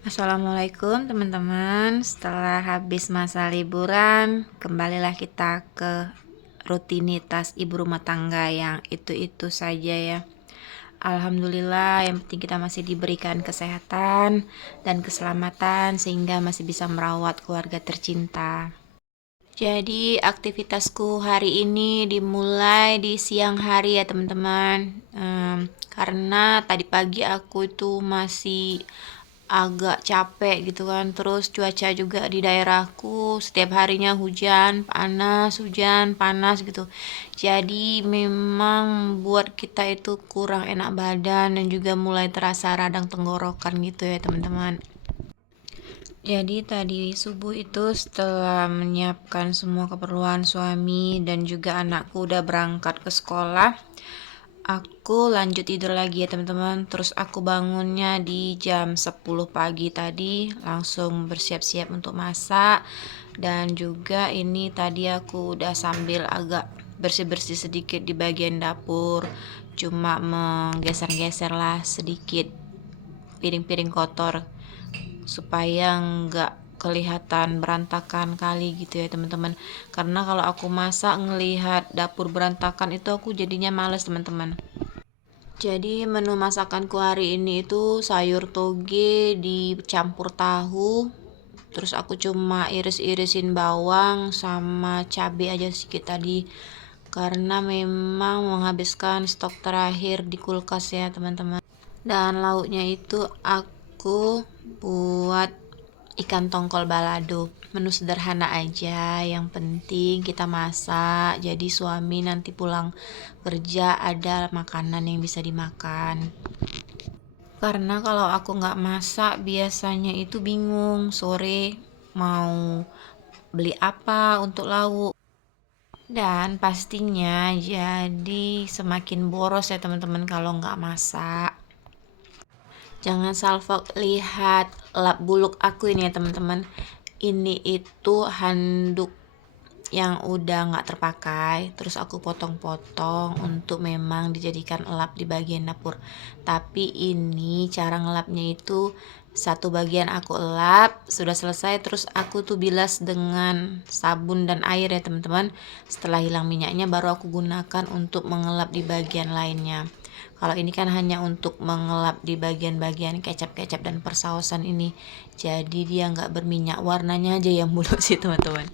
Assalamualaikum teman-teman. Setelah habis masa liburan, kembalilah kita ke rutinitas ibu rumah tangga yang itu-itu saja ya. Alhamdulillah, yang penting kita masih diberikan kesehatan dan keselamatan sehingga masih bisa merawat keluarga tercinta. Jadi aktivitasku hari ini dimulai di siang hari ya teman-teman. Karena tadi pagi aku itu masih agak capek gitu kan. Terus cuaca juga di daerahku setiap harinya hujan panas gitu. Jadi memang buat kita itu kurang enak badan dan juga mulai terasa radang tenggorokan gitu ya teman-teman. Jadi tadi subuh itu setelah menyiapkan semua keperluan suami dan juga anakku udah berangkat ke sekolah, aku lanjut tidur lagi ya teman-teman. Terus aku bangunnya di jam 10 pagi tadi, langsung bersiap-siap untuk masak. Dan juga ini tadi aku udah sambil agak bersih-bersih sedikit di bagian dapur. Cuma menggeser-geser lah sedikit piring-piring kotor supaya nggak kelihatan berantakan kali gitu ya teman-teman. Karena kalau aku masak ngelihat dapur berantakan itu aku jadinya males teman-teman. Jadi menu masakanku hari ini itu sayur toge dicampur tahu. Terus aku cuma iris-irisin bawang sama cabai aja sedikit tadi. Karena memang menghabiskan stok terakhir di kulkas ya teman-teman. Dan lauknya itu aku buat ikan tongkol balado. Menu sederhana aja, yang penting kita masak. Jadi suami nanti pulang kerja ada makanan yang bisa dimakan. Karena kalau aku nggak masak biasanya itu bingung sore mau beli apa untuk lauk. Dan pastinya jadi semakin boros ya teman-teman kalau nggak masak. Jangan salfok lihat lap buluk aku ini ya teman-teman. Ini itu handuk yang udah nggak terpakai, terus aku potong-potong untuk memang dijadikan lap di bagian dapur. Tapi ini cara ngelapnya itu satu bagian aku elap, sudah selesai terus aku tuh bilas dengan sabun dan air ya teman-teman. Setelah hilang minyaknya baru aku gunakan untuk mengelap di bagian lainnya. Kalau ini kan hanya untuk mengelap di bagian-bagian kecap-kecap dan persausan ini. Jadi dia nggak berminyak, warnanya aja yang mulus sih teman-teman.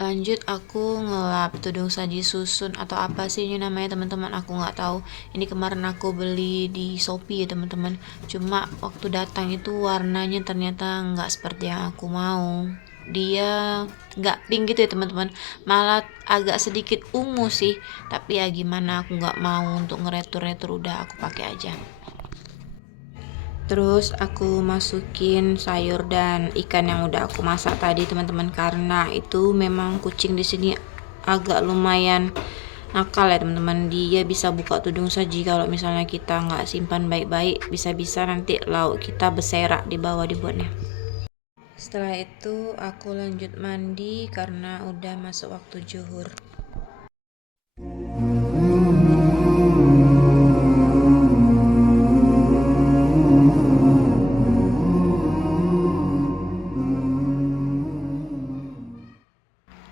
Lanjut aku ngelap tudung saji susun atau apa sih ini namanya teman-teman, aku nggak tahu. Ini kemarin aku beli di Shopee ya teman-teman. Cuma waktu datang itu warnanya ternyata nggak seperti yang aku mau. Dia nggak pink gitu ya teman-teman, malah agak sedikit ungu sih. Tapi ya gimana, aku nggak mau untuk ngeretur-retur, udah aku pakai aja. Terus aku masukin sayur dan ikan yang udah aku masak tadi teman-teman, karena itu memang kucing di sini agak lumayan nakal ya teman-teman. Dia bisa buka tudung saji kalau misalnya kita nggak simpan baik-baik, bisa-bisa nanti lauk kita berserak di bawah dibuatnya. Setelah itu aku lanjut mandi karena udah masuk waktu zuhur.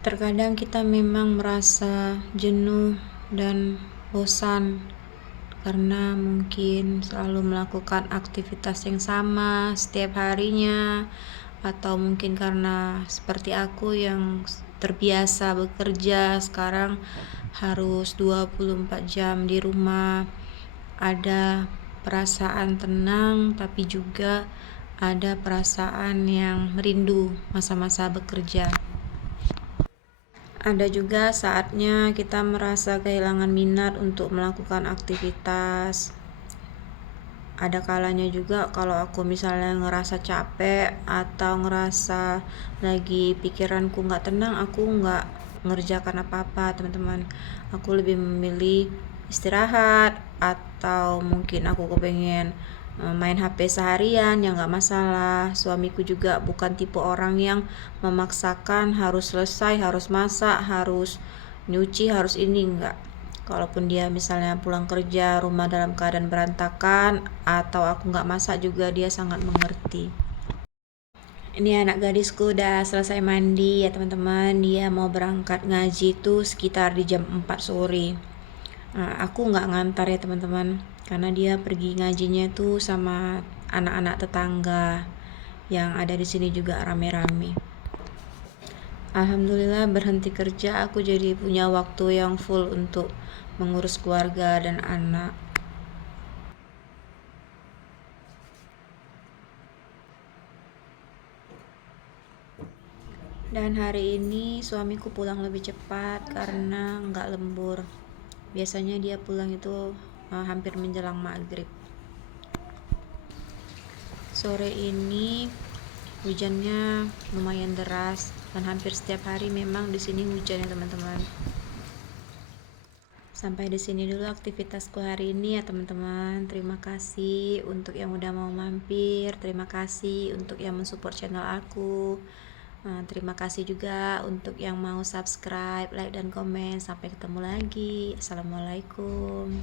Terkadang kita memang merasa jenuh dan bosan karena mungkin selalu melakukan aktivitas yang sama setiap harinya, atau mungkin karena seperti aku yang terbiasa bekerja sekarang harus 24 jam di rumah. Ada perasaan tenang tapi juga ada perasaan yang merindu masa-masa bekerja. Ada juga saatnya kita merasa kehilangan minat untuk melakukan aktivitas. Ada kalanya juga kalau aku misalnya ngerasa capek atau ngerasa lagi pikiranku nggak tenang, aku nggak ngerjakan apa-apa teman-teman. Aku lebih memilih istirahat, atau mungkin aku kepengen main HP seharian, ya nggak masalah. Suamiku juga bukan tipe orang yang memaksakan harus selesai, harus masak, harus nyuci, harus ini, enggak. Kalaupun dia misalnya pulang kerja, rumah dalam keadaan berantakan, atau aku nggak masak juga dia sangat mengerti. Ini anak gadisku udah selesai mandi ya teman-teman. Dia mau berangkat ngaji tuh sekitar di jam 4 sore. Nah, aku nggak ngantar ya teman-teman, karena dia pergi ngajinya tuh sama anak-anak tetangga yang ada di sini juga rame-rame. Alhamdulillah berhenti kerja aku jadi punya waktu yang full untuk mengurus keluarga dan anak. Dan hari ini suamiku pulang lebih cepat karena nggak lembur. Biasanya dia pulang itu hampir menjelang maghrib. Sore ini hujannya lumayan deras dan hampir setiap hari memang di sini hujan ya teman-teman. Sampai di sini dulu aktivitasku hari ini ya teman-teman. Terima kasih untuk yang udah mau mampir, terima kasih untuk yang mensupport channel aku. Terima kasih juga untuk yang mau subscribe, like dan komen. Sampai ketemu lagi. Assalamualaikum.